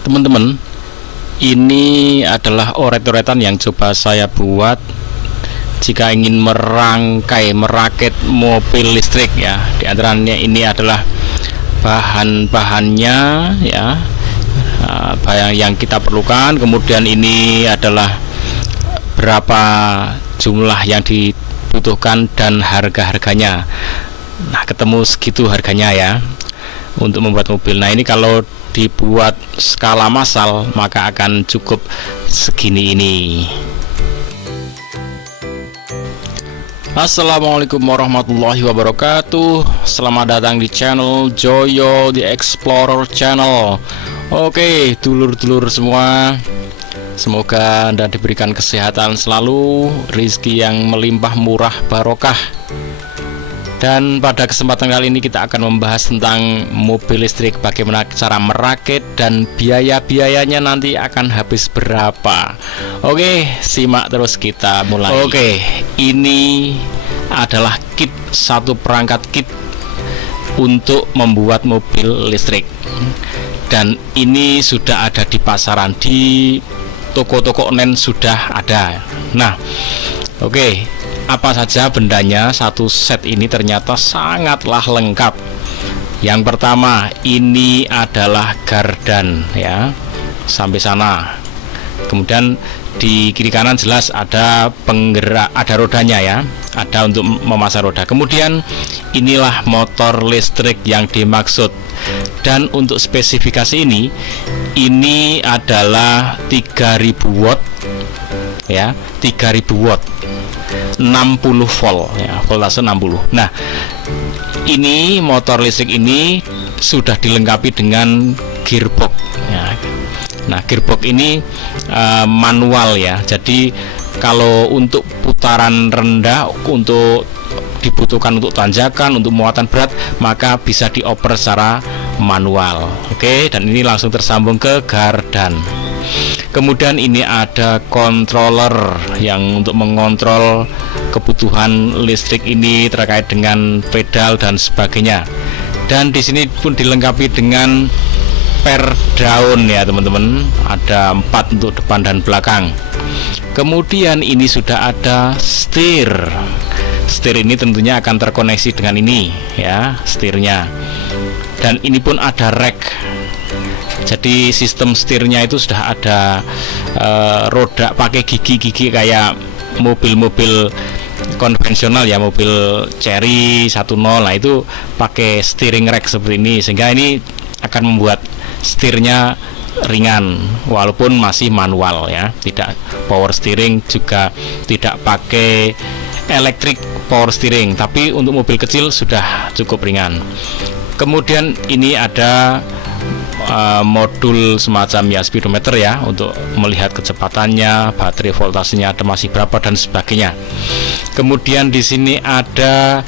Teman-teman, ini adalah oret-oretan yang coba saya buat jika ingin merakit mobil listrik ya. Di antaranya ini adalah bahan-bahannya ya, yang kita perlukan. Kemudian ini adalah berapa jumlah yang dibutuhkan dan harga-harganya. Nah, ketemu segitu harganya ya untuk membuat mobil. Nah, ini kalau dibuat skala massal maka akan cukup segini ini. Assalamualaikum warahmatullahi wabarakatuh. Selamat datang di channel Joyo The Explorer Channel. Oke, dulur-dulur semua, semoga Anda diberikan kesehatan selalu, rezeki yang melimpah murah barokah. Dan pada kesempatan kali ini kita akan membahas tentang mobil listrik, bagaimana cara merakit dan biaya-biayanya nanti akan habis berapa. Oke, simak terus, kita mulai. Oke, ini adalah kit, satu perangkat kit untuk membuat mobil listrik. Dan ini sudah ada di pasaran, di toko-toko online sudah ada. Nah, oke, apa saja bendanya? Satu set ini ternyata sangatlah lengkap. Yang pertama, ini adalah gardan ya, sampai sana. Kemudian di kiri kanan jelas ada penggerak, ada rodanya ya, ada untuk memasang roda. Kemudian inilah motor listrik yang dimaksud. Dan untuk spesifikasi ini adalah 3000 watt ya, 3000 watt, 60 volt ya, voltase 60. Nah, ini motor listrik ini sudah dilengkapi dengan gearbox ya. Nah, gearbox ini manual ya. Jadi kalau untuk putaran rendah, untuk dibutuhkan untuk tanjakan, untuk muatan berat, maka bisa dioper secara manual. Oke, dan ini langsung tersambung ke gardan. Kemudian ini ada controller yang untuk mengontrol kebutuhan listrik ini terkait dengan pedal dan sebagainya. Dan di sini pun dilengkapi dengan per daun ya teman-teman. Ada 4 untuk depan dan belakang. Kemudian ini sudah ada setir. Setir ini tentunya akan terkoneksi dengan ini ya, setirnya. Dan ini pun ada rack. Jadi sistem setirnya itu sudah ada roda pakai gigi-gigi kayak mobil-mobil konvensional ya, mobil Chery 10. Nah, itu pakai steering rack seperti ini, sehingga ini akan membuat setirnya ringan walaupun masih manual ya, tidak power steering, juga tidak pakai electric power steering, tapi untuk mobil kecil sudah cukup ringan. Kemudian ini ada modul semacam ya speedometer ya, untuk melihat kecepatannya, baterai voltasenya ada masih berapa dan sebagainya. Kemudian di sini ada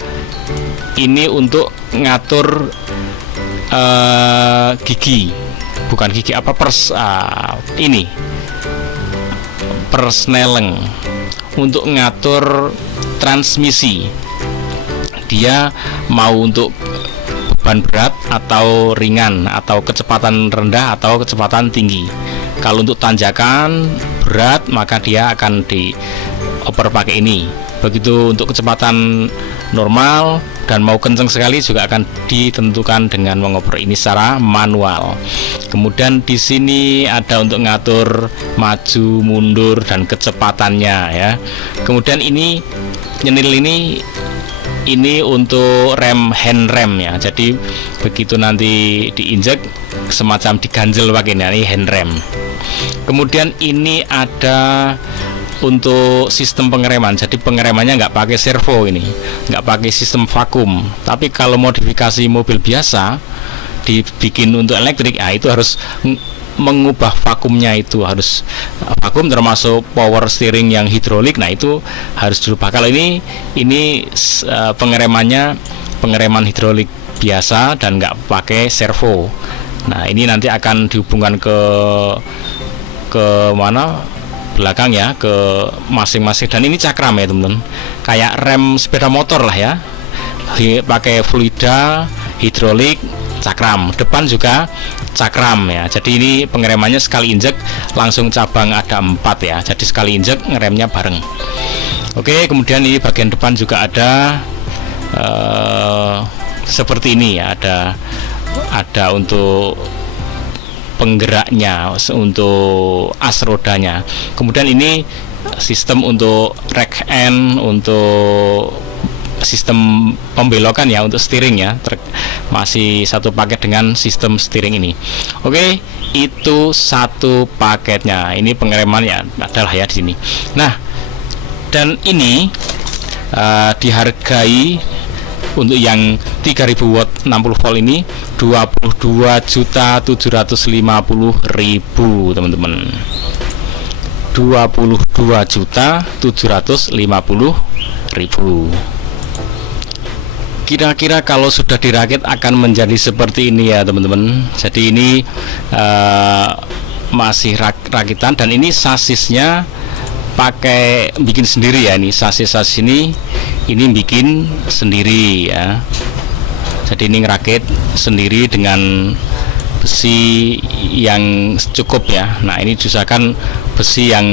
ini untuk ngatur gigi, bukan gigi apa, ini persneleng untuk ngatur transmisi. Dia mau untuk beban berat atau ringan, atau kecepatan rendah atau kecepatan tinggi. Kalau untuk tanjakan berat maka dia akan dioper pakai ini. Begitu untuk kecepatan normal dan mau kenceng sekali juga akan ditentukan dengan mengoper ini secara manual. Kemudian di sini ada untuk ngatur maju, mundur dan kecepatannya ya. Kemudian ini nyenil ini untuk rem, hand rem ya. Jadi begitu nanti diinjek semacam diganjel pakai ini hand rem. Kemudian ini ada untuk sistem pengereman. Jadi pengeremannya nggak pakai servo, ini nggak pakai sistem vakum. Tapi kalau modifikasi mobil biasa dibikin untuk elektrik, itu harus mengubah vakumnya, itu harus vakum termasuk power steering yang hidrolik. Nah, itu harus dirubah. Kalau ini pengeremannya pengereman hidrolik biasa dan nggak pakai servo. Nah, ini nanti akan dihubungkan ke mana, belakang ya, ke masing-masing. Dan ini cakram ya teman-teman, kayak rem sepeda motor lah ya, pakai fluida hidrolik cakram, depan juga cakram ya. Jadi ini pengeremannya sekali injek langsung cabang ada 4 ya, jadi sekali injek ngeremnya bareng. Oke, kemudian ini bagian depan juga ada seperti ini ya, ada untuk penggeraknya, untuk as rodanya. Kemudian ini sistem untuk rack end, untuk sistem pembelokan ya, untuk steering ya, masih satu paket dengan sistem steering ini. Oke, itu satu paketnya. Ini pengeremannya adalah ya di sini. Nah, dan ini dihargai untuk yang 3000 watt 60 volt ini 22.750.000 teman-teman. 22.750.000. Kira-kira kalau sudah dirakit akan menjadi seperti ini ya teman-teman. Jadi ini masih rakitan, dan ini sasisnya pakai bikin sendiri ya. Ini sasis ini bikin sendiri ya. Jadi ini ngerakit sendiri dengan besi yang cukup ya. Nah, ini diusahakan besi yang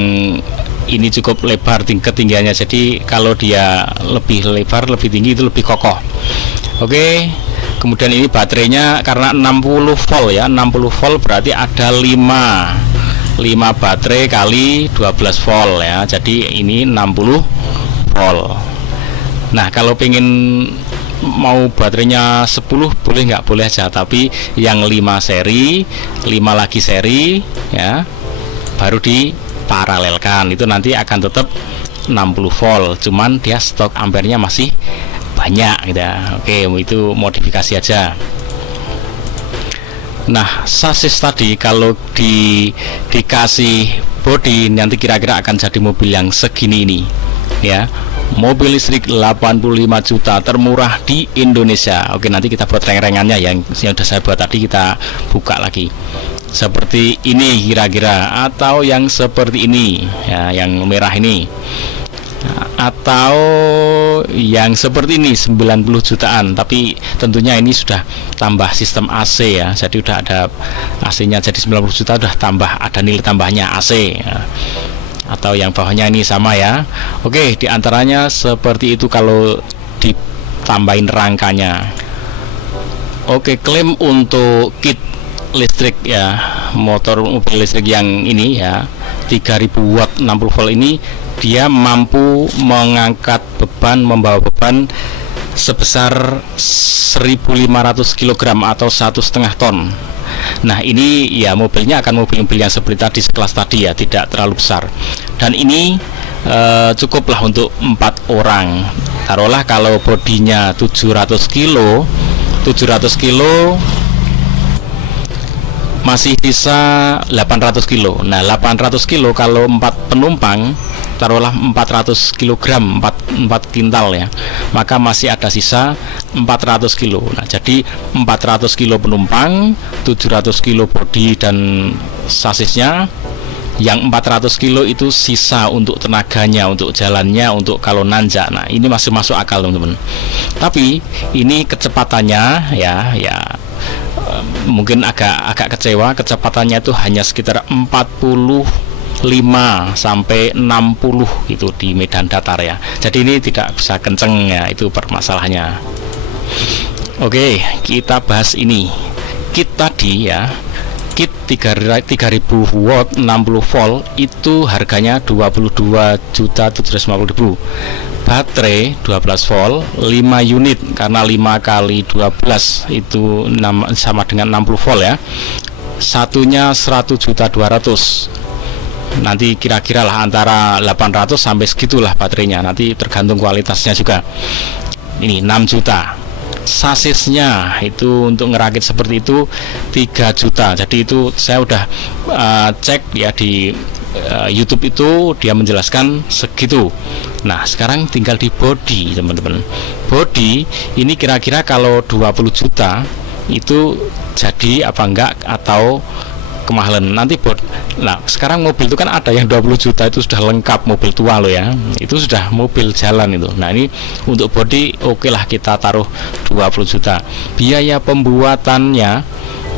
ini cukup lebar ketinggiannya, jadi kalau dia lebih lebar, lebih tinggi itu lebih kokoh. Oke, kemudian ini baterainya karena 60 volt ya, 60 volt berarti ada 5 baterai kali 12 volt ya, jadi ini 60 volt. Nah, kalau pengen mau baterainya 10 boleh, nggak boleh aja, tapi yang 5 seri, 5 lagi seri ya, baru diparalelkan, itu nanti akan tetap 60 volt, cuman dia stok ampernya masih banyak gitu ya. Oke, itu modifikasi aja. Nah, sasis tadi kalau dikasih body nanti kira-kira akan jadi mobil yang segini ini ya. Mobil listrik 85 juta termurah di Indonesia. Oke, nanti kita buat reng-rengannya yang sudah saya buat tadi, kita buka lagi. Seperti ini kira-kira, atau yang seperti ini ya, yang merah ini, atau yang seperti ini 90 jutaan, tapi tentunya ini sudah tambah sistem AC ya, jadi udah ada AC-nya, jadi 90 juta udah tambah, ada nilai tambahnya AC ya. Atau yang bawahnya ini sama ya. Oke, diantaranya seperti itu kalau ditambahin rangkanya. Oke, klaim untuk kit listrik ya, motor mobil listrik yang ini ya, 3000 watt 60 volt ini, dia mampu mengangkat beban, membawa beban sebesar 1500 kg atau 1,5 ton. Nah, ini ya mobilnya akan mobil-mobil yang seperti tadi, sekelas tadi ya, tidak terlalu besar. Dan ini cukuplah untuk 4 orang. Taruhlah kalau bodinya 700 kilo masih sisa 800 kilo. Nah, 800 kilo kalau 4 penumpang, taruhlah 400 kg, 4 kintal ya, maka masih ada sisa 400 kilo. Nah, jadi 400 kilo penumpang, 700 kilo bodi dan sasisnya, yang 400 kilo itu sisa untuk tenaganya, untuk jalannya, untuk kalau nanjak. Nah, ini masih masuk akal teman-teman. Tapi ini kecepatannya ya mungkin agak kecewa, kecepatannya itu hanya sekitar 45 sampai 60 gitu di medan datar ya. Jadi ini tidak bisa kenceng ya, itu permasalahannya. Oke, kita bahas ini. Kit tadi ya, kit 3000 watt 60 volt itu harganya 22.750.000. Baterai 12 volt 5 unit, karena 5 kali 12 itu sama dengan 60 volt ya. Satunya 100.200.000. Nanti kira-kira lah antara 800 sampai segitulah baterainya, nanti tergantung kualitasnya juga. Ini 6 juta. Sasisnya itu untuk ngerakit seperti itu 3 juta. Jadi itu saya udah cek ya di YouTube, itu dia menjelaskan segitu. Nah, sekarang tinggal di body teman-teman. Body ini kira-kira kalau 20 juta itu jadi apa enggak, atau kemahalan nanti nah sekarang mobil itu kan ada yang 20 juta itu sudah lengkap, mobil tua loh ya, itu sudah mobil jalan itu. Nah ini untuk body oke lah kita taruh 20 juta, biaya pembuatannya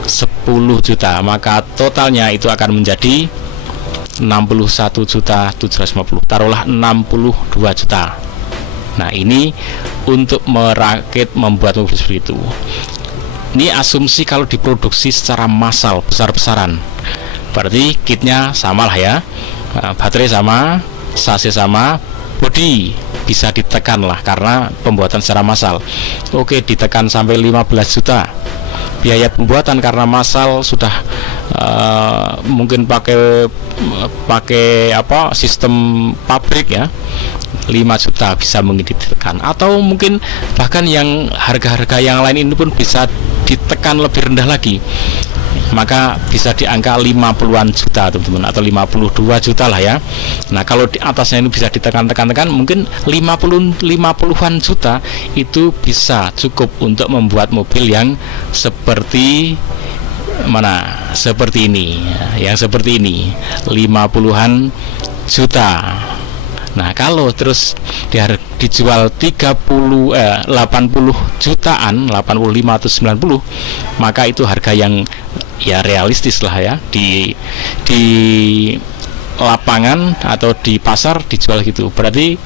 10 juta, maka totalnya itu akan menjadi 61.750, taruhlah 62 juta. Nah ini untuk merakit membuat mobil seperti itu. Ini asumsi kalau diproduksi secara massal, besar-besaran, berarti kitnya sama lah ya, baterai sama, sasis sama, bodi bisa ditekan lah karena pembuatan secara massal. Oke, ditekan sampai 15 juta. Biaya pembuatan karena massal sudah mungkin pakai apa sistem pabrik ya, 5 juta bisa mungkin ditekan, atau mungkin bahkan yang harga-harga yang lain ini pun bisa ditekan lebih rendah lagi, maka bisa di angka 50-an juta teman-teman, atau 52 juta lah ya. Nah kalau di atasnya ini bisa ditekan-tekan mungkin 50-an juta itu bisa cukup untuk membuat mobil yang seperti mana, seperti ini, yang seperti ini 50-an juta. Nah kalau terus dijual 80 jutaan, 85 atau 90, maka itu harga yang ya realistis lah ya, di lapangan atau di pasar dijual gitu. Berarti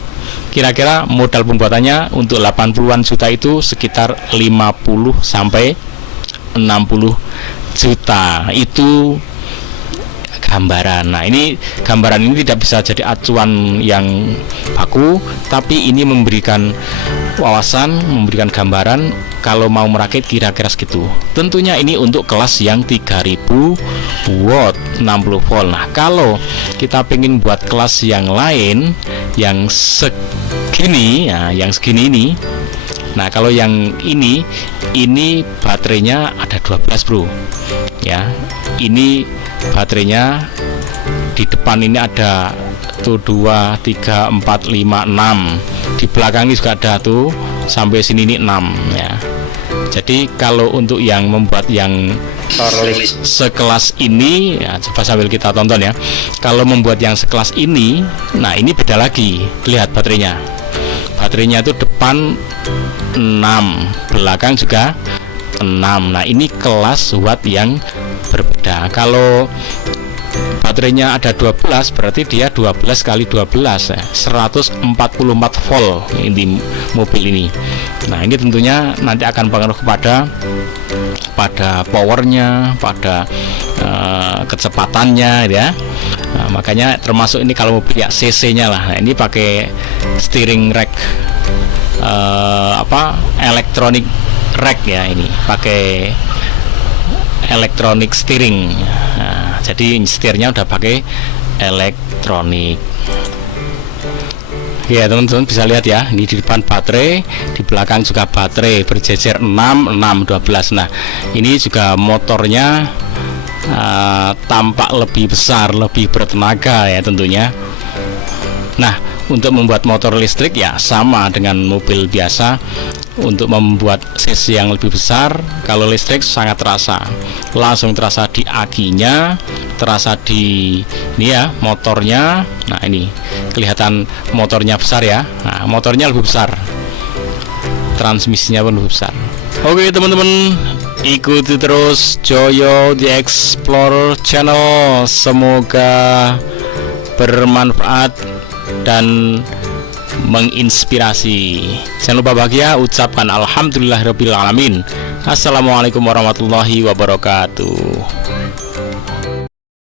kira-kira modal pembuatannya untuk 80-an juta itu sekitar 50 sampai 60 juta. Itu gambaran. Nah ini gambaran ini tidak bisa jadi acuan yang baku, tapi ini memberikan wawasan, memberikan gambaran kalau mau merakit kira-kira segitu. Tentunya ini untuk kelas yang 3000 watt 60 volt. Nah kalau kita pengen buat kelas yang lain yang segini ya, yang segini ini, nah kalau yang ini baterainya ada 12 bro ya. Ini baterainya di depan ini ada tuh 2, 3, 4, 5, 6, di belakang ini juga ada tuh sampai sini ini 6 ya. Jadi kalau untuk yang membuat yang sekelas ini ya, coba sambil kita tonton ya. Kalau membuat yang sekelas ini, nah ini beda lagi. Lihat baterainya itu depan 6, belakang juga 6. Nah ini kelas watt yang berbeda. Kalau baterainya ada 12 berarti dia 12 kali 12 ya, 144 volt ini mobil ini. Nah ini tentunya nanti akan berpengaruh pada powernya, pada kecepatannya ya. Nah, makanya termasuk ini kalau mobil ya cc nya lah. Nah ini pakai steering rack, elektronik rack ya, ini pakai elektronik steering. Nah, jadi setirnya udah pakai elektronik. Ya teman-teman bisa lihat ya, ini di depan baterai, di belakang juga baterai, berjejer 6, 12. Nah ini juga motornya tampak lebih besar, lebih bertenaga ya tentunya. Nah untuk membuat motor listrik ya sama dengan mobil biasa. Untuk membuat cc yang lebih besar, kalau listrik sangat terasa, langsung terasa di akinya, terasa di ini ya motornya. Nah ini kelihatan motornya besar ya. Nah motornya lebih besar, transmisinya pun lebih besar. Oke teman-teman, ikuti terus Joyo The Explorer Channel. Semoga bermanfaat dan menginspirasi. Jangan lupa bahagia, ucapkan alhamdulillahirabbil alamin. Assalamualaikum warahmatullahi wabarakatuh.